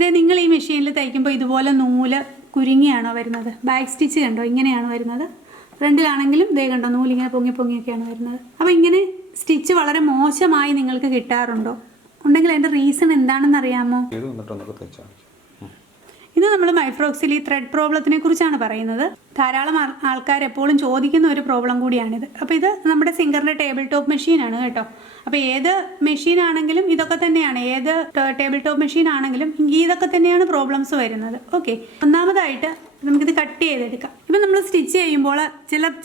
ഇത് നിങ്ങൾ ഈ മെഷീനിൽ തയ്ക്കുമ്പോൾ ഇതുപോലെ നൂല് കുരുങ്ങിയാണോ വരുന്നത്? ബാക്ക് സ്റ്റിച്ച് കണ്ടോ ഇങ്ങനെയാണ് വരുന്നത്. ഫ്രണ്ടിലാണെങ്കിലും ദേ കണ്ടോ നൂലിങ്ങനെ പൊങ്ങി പൊങ്ങിയൊക്കെയാണ് വരുന്നത്. അപ്പോൾ ഇങ്ങനെ സ്റ്റിച്ച് വളരെ മോശമായി നിങ്ങൾക്ക് കിട്ടാറുണ്ടോ? ഉണ്ടെങ്കിൽ അതിൻ്റെ റീസൺ എന്താണെന്ന് അറിയാമോ? ഇത് നമ്മൾ മൈഫ്രോക്സിലി ത്രെഡ് പ്രോബ്ലത്തിനെ കുറിച്ചാണ് പറയുന്നത്. ധാരാളം ആൾക്കാർ എപ്പോഴും ചോദിക്കുന്ന ഒരു പ്രോബ്ലം കൂടിയാണിത്. അപ്പോൾ ഇത് നമ്മുടെ സിംഗറിൻ്റെ ടേബിൾ ടോപ്പ് മെഷീനാണ് കേട്ടോ. അപ്പോൾ ഏത് മെഷീൻ ആണെങ്കിലും ഇതൊക്കെ തന്നെയാണ്, ഏത് ടേബിൾ ടോപ്പ് മെഷീൻ ആണെങ്കിലും ഇതൊക്കെ തന്നെയാണ് പ്രോബ്ലംസ് വരുന്നത്. ഓക്കെ, ഒന്നാമതായിട്ട് നമുക്കിത് കട്ട് ചെയ്തെടുക്കാം. ഇപ്പം നമ്മൾ സ്റ്റിച്ച് ചെയ്യുമ്പോൾ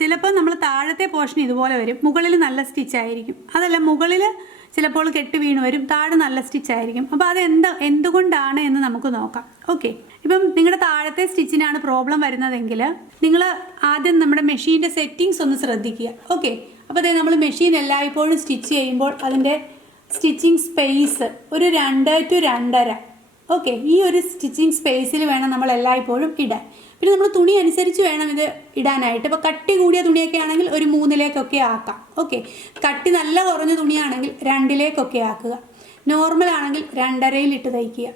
ചിലപ്പോൾ നമ്മൾ താഴത്തെ പോർഷൻ ഇതുപോലെ വരും, മുകളിൽ നല്ല സ്റ്റിച്ച് ആയിരിക്കും. അതല്ല, മുകളിൽ ചിലപ്പോൾ കെട്ട് വീണ് വരും, താഴെ നല്ല സ്റ്റിച്ച് ആയിരിക്കും. അപ്പോൾ അത് എന്തുകൊണ്ടാണ് എന്ന് നമുക്ക് നോക്കാം. ഓക്കെ, ഇപ്പം നിങ്ങളുടെ താഴത്തെ സ്റ്റിച്ചിനാണ് പ്രോബ്ലം വരുന്നതെങ്കിൽ നിങ്ങൾ ആദ്യം നമ്മുടെ മെഷീൻ്റെ സെറ്റിങ്സ് ഒന്ന് ശ്രദ്ധിക്കുക. ഓക്കെ, അപ്പോൾ അതായത് നമ്മൾ മെഷീൻ എല്ലായ്പ്പോഴും സ്റ്റിച്ച് ചെയ്യുമ്പോൾ അതിൻ്റെ സ്റ്റിച്ചിങ് സ്പേസ് ഒരു 2 to 2.5. ഓക്കെ, ഈ ഒരു സ്റ്റിച്ചിങ് സ്പേസിൽ വേണം നമ്മൾ എല്ലായ്പ്പോഴും ഇടാൻ. പിന്നെ നമ്മൾ തുണി അനുസരിച്ച് വേണം ഇത് ഇടാനായിട്ട്. ഇപ്പോൾ കട്ടി കൂടിയ തുണിയൊക്കെ ആണെങ്കിൽ ഒരു 3 ആക്കാം. ഓക്കെ, കട്ടി നല്ല കുറഞ്ഞ തുണിയാണെങ്കിൽ 2 ആക്കുക. നോർമൽ ആണെങ്കിൽ 2.5 ഇട്ട് തയ്ക്കുക.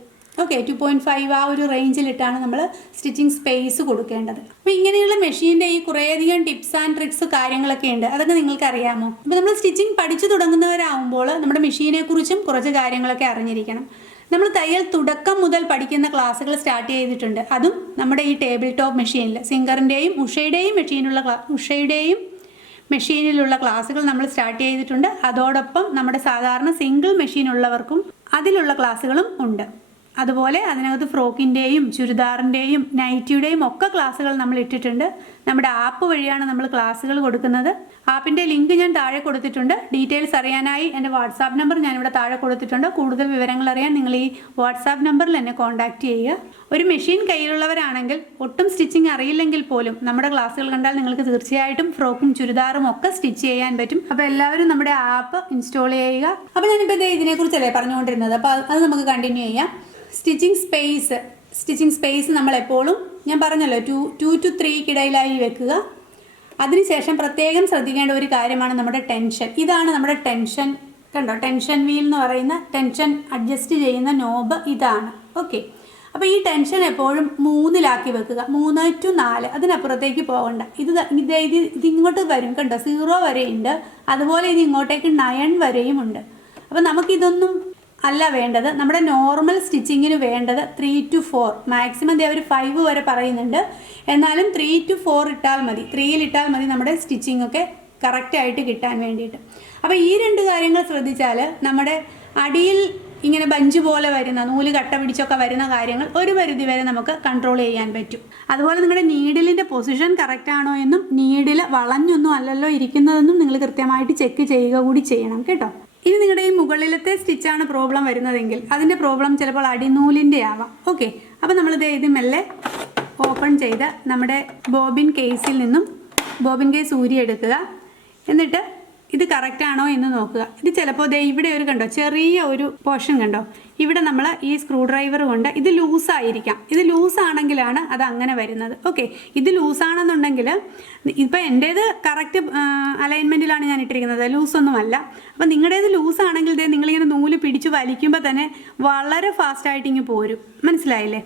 ഓക്കെ, 2.5 ആ ഒരു റേഞ്ചിലിട്ടാണ് നമ്മൾ സ്റ്റിച്ചിങ് സ്പേസ് കൊടുക്കേണ്ടത്. അപ്പോൾ ഇങ്ങനെയുള്ള മെഷീൻ്റെ ഈ കുറേയധികം ടിപ്സ് ആൻഡ് ട്രിക്സ് കാര്യങ്ങളൊക്കെ ഉണ്ട്. അതൊക്കെ നിങ്ങൾക്ക് അറിയാമോ? അപ്പോൾ നമ്മൾ സ്റ്റിച്ചിങ് പഠിച്ചു തുടങ്ങുന്നവരാകുമ്പോൾ നമ്മുടെ മെഷീനെക്കുറിച്ചും കുറച്ച് കാര്യങ്ങളൊക്കെ അറിഞ്ഞിരിക്കണം. നമ്മൾ തയ്യൽ തുടക്കം മുതൽ പഠിക്കുന്ന ക്ലാസ്സുകൾ സ്റ്റാർട്ട് ചെയ്തിട്ടുണ്ട്. അതും നമ്മുടെ ഈ ടേബിൾ ടോപ്പ് മെഷീനിൽ സിംഗറിൻ്റെയും ഉഷയുടെയും മെഷീനിലുള്ള ക്ലാസ്സുകൾ നമ്മൾ സ്റ്റാർട്ട് ചെയ്തിട്ടുണ്ട്. അതോടൊപ്പം നമ്മുടെ സാധാരണ സിംഗിൾ മെഷീനുള്ളവർക്കും അതിലുള്ള ക്ലാസ്സുകളും ഉണ്ട്. അതുപോലെ അതിനകത്ത് ഫ്രോക്കിൻ്റെയും ചുരിദാറിൻ്റെയും നൈറ്റിയുടെയും ഒക്കെ ക്ലാസ്സുകൾ നമ്മൾ ഇട്ടിട്ടുണ്ട്. നമ്മുടെ ആപ്പ് വഴിയാണ് നമ്മൾ ക്ലാസ്സുകൾ കൊടുക്കുന്നത്. ആപ്പിൻ്റെ ലിങ്ക് ഞാൻ താഴെ കൊടുത്തിട്ടുണ്ട്. ഡീറ്റെയിൽസ് അറിയാനായി എൻ്റെ വാട്സാപ്പ് നമ്പർ ഞാനിവിടെ താഴെ കൊടുത്തിട്ടുണ്ട്. കൂടുതൽ വിവരങ്ങൾ അറിയാൻ നിങ്ങൾ ഈ വാട്സാപ്പ് നമ്പറിൽ എന്നെ കോൺടാക്റ്റ് ചെയ്യുക. ഒരു മെഷീൻ കയ്യിലുള്ളവരാണെങ്കിൽ ഒട്ടും സ്റ്റിച്ചിങ് അറിയില്ലെങ്കിൽ പോലും നമ്മുടെ ക്ലാസ്സുകൾ കണ്ടാൽ നിങ്ങൾക്ക് തീർച്ചയായിട്ടും ഫ്രോക്കും ചുരിദാറും ഒക്കെ സ്റ്റിച്ച് ചെയ്യാൻ പറ്റും. അപ്പോൾ എല്ലാവരും നമ്മുടെ ആപ്പ് ഇൻസ്റ്റാൾ ചെയ്യുക. അപ്പോൾ ഞാനിപ്പോൾ ഇതിനെക്കുറിച്ചല്ലേ പറഞ്ഞുകൊണ്ടിരുന്നത്. അപ്പോൾ അത് നമുക്ക് കണ്ടിന്യൂ ചെയ്യാം. സ്റ്റിച്ചിങ് സ്പേസ് നമ്മളെപ്പോഴും ഞാൻ പറഞ്ഞല്ലോ 2 to 3 വെക്കുക. അതിനുശേഷം പ്രത്യേകം ശ്രദ്ധിക്കേണ്ട ഒരു കാര്യമാണ് നമ്മുടെ ടെൻഷൻ. ഇതാണ് നമ്മുടെ ടെൻഷൻ. കണ്ടോ, ടെൻഷൻ വീൽ എന്ന് പറയുന്ന ടെൻഷൻ അഡ്ജസ്റ്റ് ചെയ്യുന്ന നോബ് ഇതാണ്. ഓക്കെ, അപ്പോൾ ഈ ടെൻഷൻ എപ്പോഴും 3 വെക്കുക. 3 to 4, അതിനപ്പുറത്തേക്ക് പോകണ്ട. ഇത് ഇങ്ങോട്ട് വരും കണ്ടോ, 0 വരെയുണ്ട്. അതുപോലെ ഇത് ഇങ്ങോട്ടേക്ക് 9 വരെയും ഉണ്ട്. അപ്പോൾ നമുക്കിതൊന്നും അല്ല വേണ്ടത്. നമ്മുടെ നോർമൽ സ്റ്റിച്ചിങ്ങിന് വേണ്ടത് 3 to 4, മാക്സിമം അവർ 5 വരെ പറയുന്നുണ്ട്. എന്നാലും 3 to 4 ഇട്ടാൽ മതി. 3 ഇട്ടാൽ മതി നമ്മുടെ സ്റ്റിച്ചിങ് ഒക്കെ കറക്റ്റായിട്ട് കിട്ടാൻ വേണ്ടിയിട്ട്. അപ്പോൾ ഈ 2 കാര്യങ്ങൾ ശ്രദ്ധിച്ചാൽ നമ്മുടെ അടിയിൽ ഇങ്ങനെ ബഞ്ച് പോലെ വരുന്ന നൂല് കട്ട പിടിച്ചൊക്കെ വരുന്ന കാര്യങ്ങൾ ഒരു പരിധി വരെ നമുക്ക് കൺട്രോൾ ചെയ്യാൻ പറ്റും. അതുപോലെ നിങ്ങളുടെ നീഡിലിൻ്റെ പൊസിഷൻ കറക്റ്റ് ആണോ എന്നും നീഡിൽ വളഞ്ഞൊന്നും അല്ലല്ലോ ഇരിക്കുന്നതെന്നും നിങ്ങൾ കൃത്യമായിട്ട് ചെക്ക് ചെയ്യുക കൂടി ചെയ്യണം കേട്ടോ. ഇനി നിങ്ങളുടെ ഈ മുകളിലത്തെ സ്റ്റിച്ചാണ് പ്രോബ്ലം വരുന്നതെങ്കിൽ അതിൻ്റെ പ്രോബ്ലം ചിലപ്പോൾ അടിനൂലിൻ്റെ ആവാം. ഓക്കെ, അപ്പോൾ നമ്മളിത് ഇത് മെല്ലെ ഓപ്പൺ ചെയ്ത് നമ്മുടെ ബോബിൻ കേസ് ഊരിയെടുക്കുക. എന്നിട്ട് ഇത് കറക്റ്റ് ആണോ എന്ന് നോക്കുക. ഇത് ചിലപ്പോൾ ഇവിടെ ഒരു കണ്ടോ ചെറിയ ഒരു പോർഷൻ കണ്ടോ, ഇവിടെ നമ്മൾ ഈ സ്ക്രൂ ഡ്രൈവർ കൊണ്ട് ഇത് ലൂസായിരിക്കാം. ഇത് ലൂസാണെങ്കിലാണ് അത് അങ്ങനെ വരുന്നത്. ഓക്കെ, ഇത് ലൂസാണെന്നുണ്ടെങ്കിൽ ഇപ്പം എൻ്റേത് കറക്റ്റ് അലൈൻമെൻറ്റിലാണ് ഞാൻ ഇട്ടിരിക്കുന്നത്, ലൂസൊന്നുമല്ല. അപ്പം നിങ്ങളുടേത് ലൂസാണെങ്കിൽ നിങ്ങളിങ്ങനെ നൂല് പിടിച്ച് വലിക്കുമ്പോൾ തന്നെ വളരെ ഫാസ്റ്റായിട്ട് ഇങ്ങ് പോരും. മനസ്സിലായില്ലേ?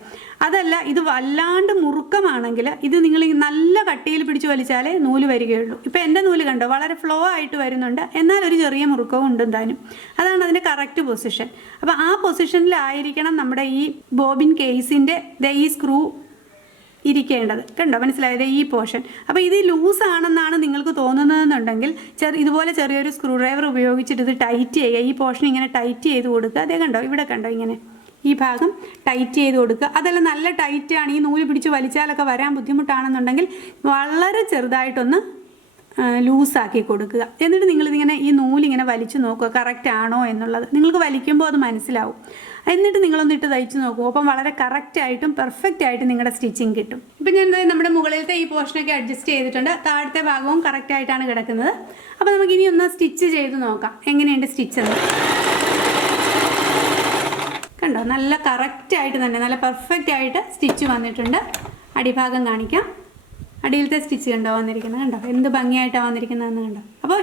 അതല്ല, ഇത് വല്ലാണ്ട് മുറുക്കമാണെങ്കിൽ ഇത് നിങ്ങൾ നല്ല കട്ടിയിൽ പിടിച്ച് വലിച്ചാലേ നൂല് വരികയുള്ളൂ. ഇപ്പം എൻ്റെ നൂല് കണ്ടോ വളരെ ഫ്ലോ ആയിട്ട് വരുന്നുണ്ട്, എന്നാൽ ഒരു ചെറിയ മുറുക്കവും ഉണ്ട് താനും. അതാണ് അതിൻ്റെ കറക്റ്റ് പൊസിഷൻ. അപ്പോൾ ആ പൊസിഷനിലായിരിക്കണം നമ്മുടെ ഈ ബോബിൻ കേസിൻ്റെ ഈ സ്ക്രൂ ഇരിക്കേണ്ടത്. കണ്ടോ, മനസ്സിലായത്? ഈ പോർഷൻ. അപ്പോൾ ഇത് ലൂസാണെന്നാണ് നിങ്ങൾക്ക് തോന്നുന്നതെന്നുണ്ടെങ്കിൽ ഇതുപോലെ ചെറിയൊരു സ്ക്രൂ ഡ്രൈവർ ഉപയോഗിച്ചിട്ട് ഇത് ടൈറ്റ് ചെയ്യുക. ഈ പോർഷൻ ഇങ്ങനെ ടൈറ്റ് ചെയ്ത് കൊടുക്കുക. അതേ കണ്ടോ, ഇവിടെ കണ്ടോ, ഇങ്ങനെ ഈ ഭാഗം ടൈറ്റ് ചെയ്ത് കൊടുക്കുക. അതെല്ലാം നല്ല ടൈറ്റാണ്. ഈ നൂല് പിടിച്ച് വലിച്ചാലൊക്കെ വരാൻ ബുദ്ധിമുട്ടാണെന്നുണ്ടെങ്കിൽ വളരെ ചെറുതായിട്ടൊന്ന് ലൂസാക്കി കൊടുക്കുക. എന്നിട്ട് നിങ്ങളിതിങ്ങനെ ഈ നൂലിങ്ങനെ വലിച്ചു നോക്കുക കറക്റ്റ് ആണോ എന്നുള്ളത്. നിങ്ങൾക്ക് വലിക്കുമ്പോൾ അത് മനസ്സിലാവും. എന്നിട്ട് നിങ്ങളൊന്ന് ഇട്ട് തയ്ച്ച് നോക്കൂ. അപ്പം വളരെ കറക്റ്റായിട്ടും പെർഫെക്റ്റ് ആയിട്ട് നിങ്ങളുടെ സ്റ്റിച്ചിങ് കിട്ടും. ഇപ്പം ഞാൻ നമ്മുടെ മുകളിലത്തെ ഈ പോർഷനൊക്കെ അഡ്ജസ്റ്റ് ചെയ്തിട്ടുണ്ട്. താഴത്തെ ഭാഗവും കറക്റ്റായിട്ടാണ് കിടക്കുന്നത്. അപ്പോൾ നമുക്കിനി ഒന്ന് സ്റ്റിച്ച് ചെയ്ത് നോക്കാം എങ്ങനെയുണ്ട് സ്റ്റിച്ചെന്ന്. കണ്ടോ, നല്ല കറക്റ്റായിട്ട് തന്നെ നല്ല പെർഫെക്റ്റ് ആയിട്ട് സ്റ്റിച്ച് വന്നിട്ടുണ്ട്. അടിഭാഗം കാണിക്കാം. അടിയിലത്തെ സ്റ്റിച്ച് കണ്ടോ വന്നിരിക്കുന്നത്, കണ്ടോ എന്ത് ഭംഗിയായിട്ടാണ് വന്നിരിക്കുന്നതെന്ന് കണ്ടോ. അപ്പോൾ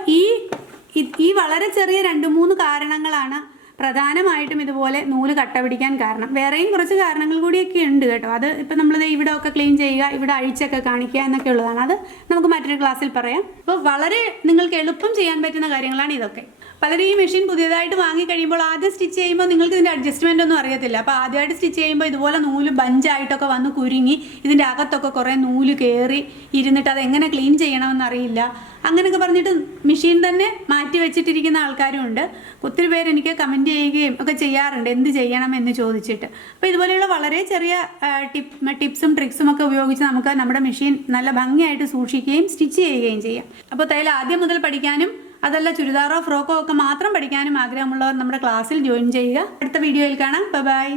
ഈ വളരെ ചെറിയ 2-3 കാരണങ്ങളാണ് പ്രധാനമായിട്ടും ഇതുപോലെ നൂല് കട്ട പിടിക്കാൻ കാരണം. വേറെയും കുറച്ച് കാരണങ്ങൾ കൂടിയൊക്കെ ഉണ്ട് കേട്ടോ. അത് ഇപ്പം നമ്മളിത് ഇവിടെ ഒക്കെ ക്ലീൻ ചെയ്യുക, ഇവിടെ അഴിച്ചൊക്കെ കാണിക്കുക എന്നൊക്കെ ഉള്ളതാണ്. അത് നമുക്ക് മറ്റൊരു ക്ലാസ്സിൽ പറയാം. അപ്പോൾ വളരെ നിങ്ങൾക്ക് എളുപ്പം ചെയ്യാൻ പറ്റുന്ന കാര്യങ്ങളാണ് ഇതൊക്കെ. പലരും ഈ മെഷീൻ പുതിയതായിട്ട് വാങ്ങി കഴിയുമ്പോൾ ആദ്യം സ്റ്റിച്ച് ചെയ്യുമ്പോൾ നിങ്ങൾക്ക് ഇതിൻ്റെ അഡ്ജസ്റ്റ്മെൻ്റ് ഒന്നും അറിയത്തില്ല. അപ്പോൾ ആദ്യമായിട്ട് സ്റ്റിച്ച് ചെയ്യുമ്പോൾ ഇതുപോലെ നൂല് ബഞ്ചായിട്ടൊക്കെ വന്ന് കുരുങ്ങി ഇതിൻ്റെ അകത്തൊക്കെ കുറേ നൂല് കയറി ഇരുന്നിട്ട് അത് എങ്ങനെ ക്ലീൻ ചെയ്യണമെന്ന് അറിയില്ല. അങ്ങനെയൊക്കെ പറഞ്ഞിട്ട് മെഷീൻ തന്നെ മാറ്റി വെച്ചിട്ടിരിക്കുന്ന ആൾക്കാരും ഉണ്ട്. ഒത്തിരി പേര് എനിക്ക് കമൻറ്റ് ചെയ്യുകയും ഒക്കെ ചെയ്യാറുണ്ട് എന്ത് ചെയ്യണം എന്ന് ചോദിച്ചിട്ട്. അപ്പോൾ ഇതുപോലെയുള്ള വളരെ ചെറിയ ടിപ്സും ട്രിക്സും ഒക്കെ ഉപയോഗിച്ച് നമുക്ക് നമ്മുടെ മെഷീൻ നല്ല ഭംഗിയായിട്ട് സൂക്ഷിക്കുകയും സ്റ്റിച്ച് ചെയ്യുകയും ചെയ്യാം. അപ്പോൾ തയ്യൽ ആദ്യം മുതൽ പഠിക്കാനും അതല്ല ചുരിദാറോ ഫ്രോക്കോ ഒക്കെ മാത്രം പഠിക്കാനും ആഗ്രഹമുള്ളവർ നമ്മുടെ ക്ലാസ്സിൽ ജോയിൻ ചെയ്യുക. അടുത്ത വീഡിയോയിൽ കാണാം. ബൈ.